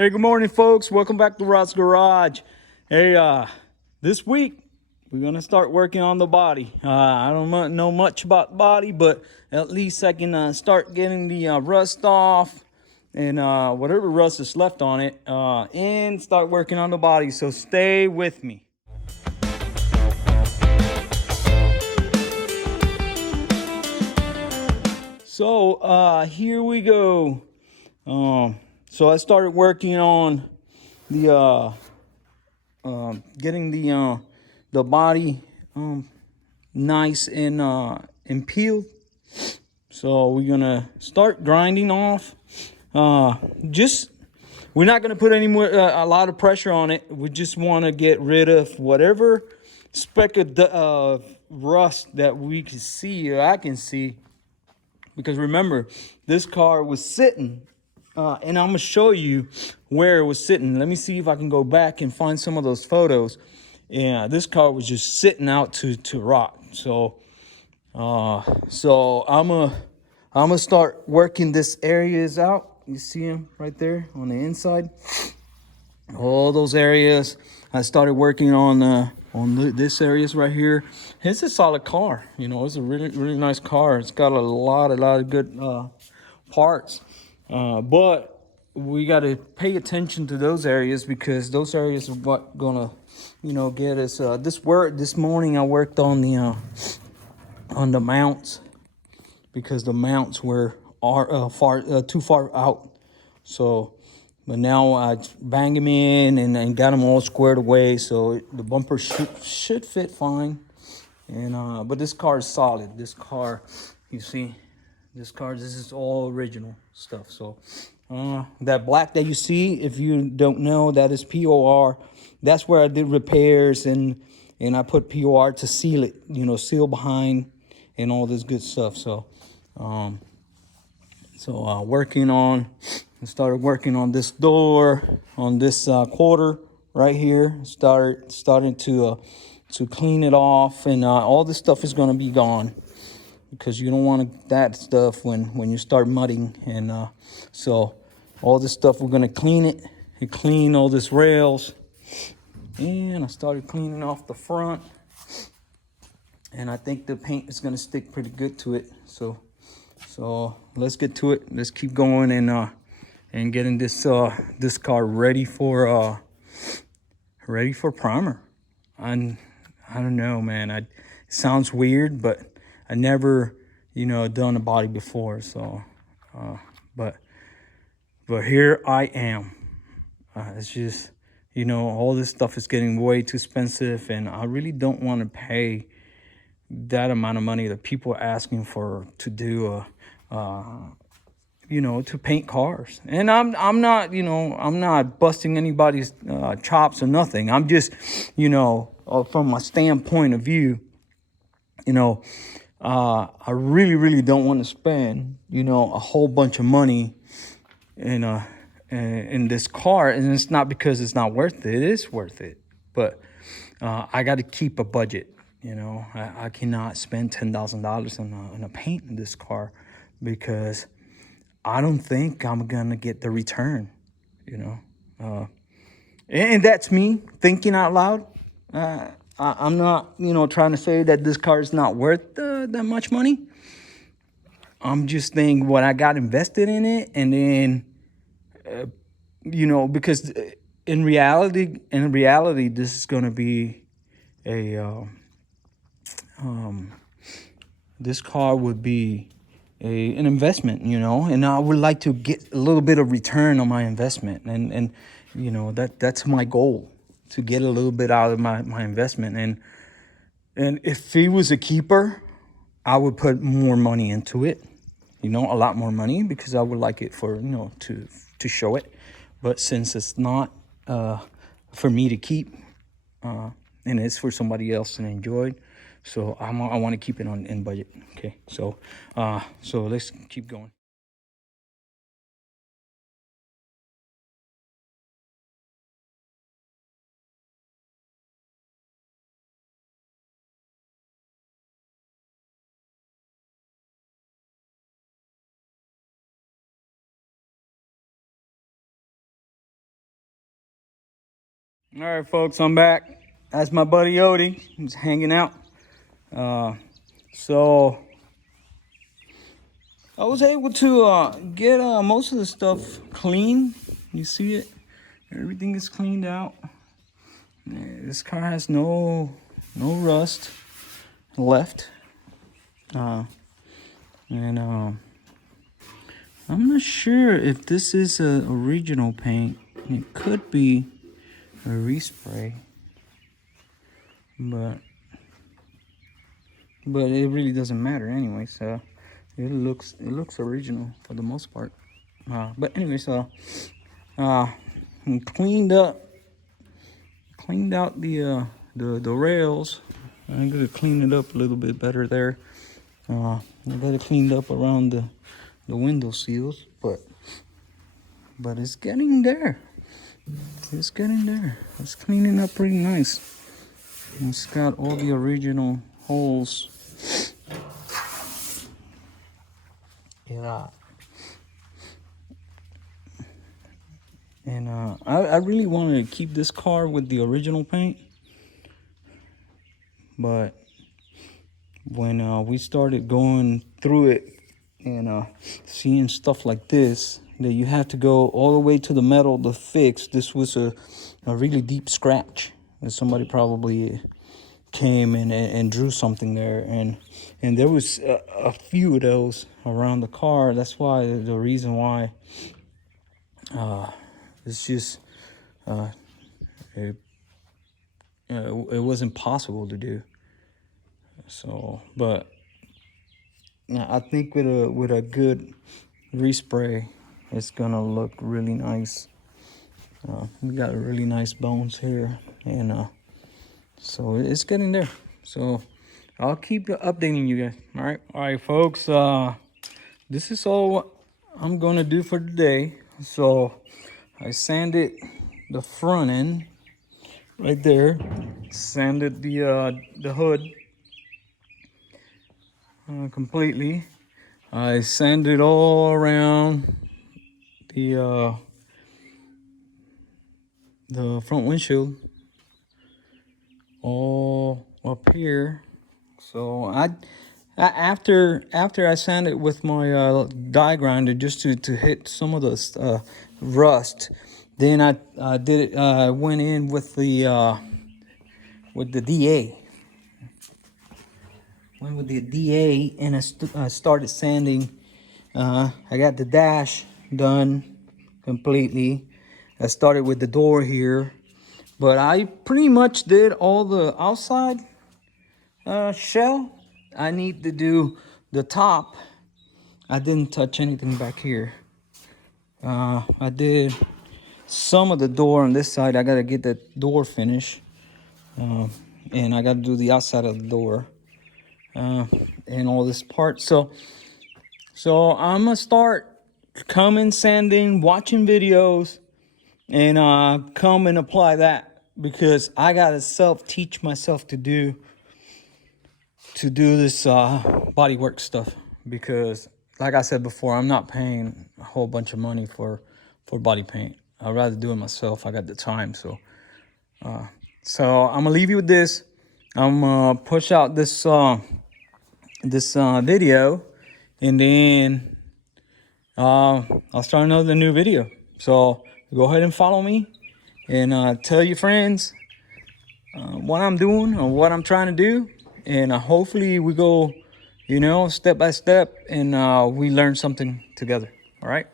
Hey, good morning, folks. Welcome back to Rod's Garage. Hey, this week we're gonna start working on the body. I don't know much about body, but at least I can start getting the rust off and whatever rust is left on it, and start working on the body. So stay with me. So here we go. So I started working on the getting the body nice and peeled. So we're gonna start grinding off. Just we're not gonna put any more a lot of pressure on it. We just want to get rid of whatever speck of rust that we can see or I can see. Because remember, this car was sitting, and I'm gonna show you where it was sitting. Let me see if I can go back and find some of those photos. Yeah, this car was just sitting out to rot. So I'm gonna start working this areas out. You see them right there on the inside. All those areas. I started working on this areas right here. It's a solid car. You know, it's a really nice car. It's got a lot of good parts. But we got to pay attention to those areas because those areas are what gonna, get us. This morning I worked on the mounts because the mounts were too far out. So, but now I bang them in and got them all squared away. So the bumper should fit fine. And but this car is solid. This car, you see, this is all original stuff. So that black that you see, if you don't know, that is POR. That's where I did repairs and I put POR to seal it, seal behind and all this good stuff. So started working on this door, on this quarter right here. Starting to clean it off, and all this stuff is gonna be gone because you don't want that stuff when you start mudding. And so all this stuff, we're gonna clean it and clean all this rails. And I started cleaning off the front, and I think the paint is gonna stick pretty good to it. So let's get to it. Let's keep going and getting this car ready for primer. And I don't know, man. It sounds weird, but I never done a body before. So but here I am. It's just all this stuff is getting way too expensive, and I really don't want to pay that amount of money that people are asking for to do to paint cars. And I'm not busting anybody's chops or nothing. I'm just from my standpoint of view, I really don't want to spend a whole bunch of money in this car. And it's not because it's not worth it. It is worth it, but I got to keep a budget. I cannot spend $10,000 on a paint in this car because I don't think I'm gonna get the return. And that's me thinking out loud. I'm not trying to say that this car is not worth that much money. I'm just thinking what I got invested in it, and then because in reality, this is gonna be a this car would be an investment, and I would like to get a little bit of return on my investment, and that's my goal, to get a little bit out of my investment. And if he was a keeper, I would put more money into it, a lot more money, because I would like it for to show it. But since it's not for me to keep, and it's for somebody else to enjoy, so I want to keep it in budget. Okay, so let's keep going. All right, folks, I'm back. That's my buddy Odie. He's hanging out. So I was able to get most of the stuff clean. You see it? Everything is cleaned out. This car has no rust left. I'm not sure if this is a original paint. It could be a respray, but it really doesn't matter anyway. So it looks original for the most part. But anyway, so cleaned out the rails. I'm gonna clean it up a little bit better there. I got it cleaned up around the window seals, but it's getting there. It's getting there. It's cleaning up pretty nice. It's got all the original holes. Yeah. And I really wanted to keep this car with the original paint, but when we started going through it and seeing stuff like this, that you have to go all the way to the metal to fix. This was a really deep scratch that somebody probably came and drew something there, and there was a few of those around the car. That's why the reason why it's just it wasn't possible to do. So, but I think with a good respray, it's gonna look really nice. We got really nice bones here, and so it's getting there. So I'll keep updating you guys. All right, folks. This is all I'm gonna do for today. So I sanded the front end right there. Sanded the hood completely. I sanded all around the front windshield, all up here. So after I sanded with my die grinder just to hit some of the rust, then I did it. I went in with the DA. Went with the DA and I started sanding. I got the dash done completely. I started with the door here, but I pretty much did all the outside shell. I need to do the top. I didn't touch anything back here. I did some of the door on this side. I gotta get the door finished, and I gotta do the outside of the door. And all this part. So I'm gonna start coming, sanding, watching videos, and come and apply that, because I gotta teach myself to do this bodywork stuff, because like I said before, I'm not paying a whole bunch of money for body paint. I'd rather do it myself. I got the time. So I'm gonna leave you with this. I'm gonna push out this video, and then I'll start another new video. So go ahead and follow me, and tell your friends what I'm doing or what I'm trying to do, and hopefully we go, step by step, and we learn something together. All right.